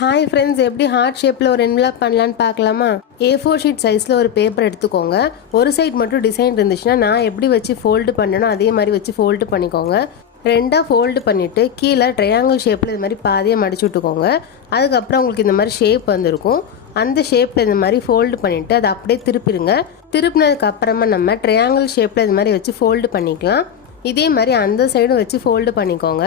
Hi friends, எப்படி heart ஷேப்பில் ஒரு என்வலப் பண்ணலான்னு பார்க்கலாமா? A4 ஷீட் சைஸில் ஒரு பேப்பர் எடுத்துக்கோங்க. ஒரு சைட் மட்டும் டிசைன் இருந்துச்சுன்னா நான் எப்படி வச்சு ஃபோல்டு பண்ணனோ அதே மாதிரி வச்சு ஃபோல்டு பண்ணிக்கோங்க. ரெண்டாக ஃபோல்டு பண்ணிவிட்டு கீழே ட்ரையாங்கிள் ஷேப்பில் இந்த மாதிரி பாதியாக மடிச்சு விட்டுக்கோங்க. அதுக்கப்புறம் உங்களுக்கு இந்த மாதிரி ஷேப் வந்திருக்கும். அந்த ஷேப்பில் இந்த மாதிரி ஃபோல்டு பண்ணிவிட்டு அதை அப்படியே திருப்பிடுங்க. திருப்பினதுக்கு அப்புறமா நம்ம ட்ரையாங்கிள் ஷேப்பில் இந்த மாதிரி வச்சு ஃபோல்டு பண்ணிக்கலாம். இதே மாதிரி அந்த சைடும் வச்சு ஃபோல்டு பண்ணிக்கோங்க.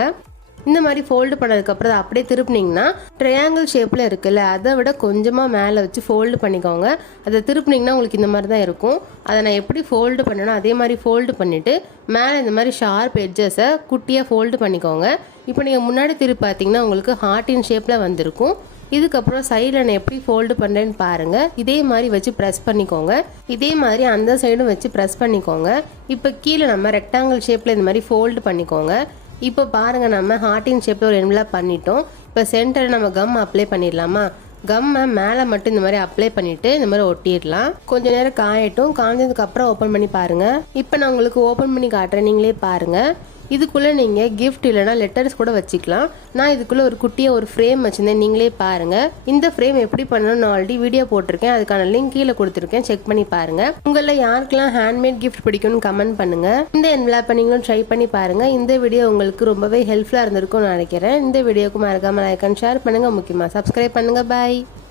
இந்த மாதிரி ஃபோல்டு பண்ணதுக்கப்புறம் அதை அப்படியே திருப்பினீங்கன்னா ட்ரையாங்கிள் ஷேப்பில் இருக்குல்ல, அதை விட கொஞ்சமாக மேலே வச்சு ஃபோல்டு பண்ணிக்கோங்க. அதை திருப்பினீங்கன்னா உங்களுக்கு இந்த மாதிரி தான் இருக்கும். அதை நான் எப்படி ஃபோல்டு பண்ணணும் அதே மாதிரி ஃபோல்டு பண்ணிவிட்டு மேலே இந்த மாதிரி ஷார்ப் எட்ஜஸை குட்டியாக ஃபோல்டு பண்ணிக்கோங்க. இப்போ நீங்கள் முன்னாடி திருப்பி பார்த்தீங்கன்னா உங்களுக்கு ஹார்ட்டின் ஷேப்பில் வந்திருக்கும். இதுக்கப்புறம் சைடில் நான் எப்படி ஃபோல்டு பண்ணுறேன்னு பாருங்கள். இதே மாதிரி வச்சு ப்ரெஸ் பண்ணிக்கோங்க. இதே மாதிரி அந்த சைடும் வச்சு ப்ரெஸ் பண்ணிக்கோங்க. இப்போ கீழே நம்ம ரெக்டாங்கிள் ஷேப்பில் இந்த மாதிரி ஃபோல்டு பண்ணிக்கோங்க. இப்போ பாருங்கள், நம்ம ஹார்ட்டின் ஷேப்பில் ஒரு என்வலப் பண்ணிட்டோம். இப்போ சென்டரில் நம்ம கம் அப்ளை பண்ணிடலாமா? கம்மை மேலே மட்டும் இந்த மாதிரி அப்ளை பண்ணிவிட்டு இந்த மாதிரி ஒட்டிடலாம். கொஞ்சம் நேரம் காயட்டும். காய்ஞ்சதுக்கப்புறம் ஓப்பன் பண்ணி பாருங்கள். இப்போ நான் உங்களுக்கு ஓப்பன் பண்ணி காட்டுறேன், நீங்களே பாருங்கள். இதுக்குள்ளே நீங்கள் கிஃப்ட் இல்லைனா லெட்டர்ஸ் கூட வச்சுக்கலாம். நான் இதுக்குள்ளே ஒரு குட்டியாக ஒரு ஃப்ரேம் வச்சுருந்தேன், நீங்களே பாருங்கள். இந்த ஃப்ரேம் எப்படி பண்ணணும்னு நான் ஆல்ரெடி வீடியோ போட்டிருக்கேன். அதுக்கான லிங்க் கீழே கொடுத்துருக்கேன், செக் பண்ணி பாருங்கள். உங்களில் யாருக்கெல்லாம் ஹேண்ட்மேட் கிஃப்ட் பிடிக்கும்னு கமெண்ட் பண்ணுங்கள். இந்த என்வலப்பை நீங்களும் ட்ரை பண்ணி பாருங்கள். இந்த வீடியோ உங்களுக்கு ரொம்பவே ஹெல்ப்ஃபுல்லாக இருந்திருக்கும்னு நினைக்கிறேன். இந்த வீடியோக்கு மறக்காமல் லைக் அண்ட் ஷேர் பண்ணுங்கள். முக்கியமாக சப்ஸ்கிரைப் பண்ணுங்கள். பாய்.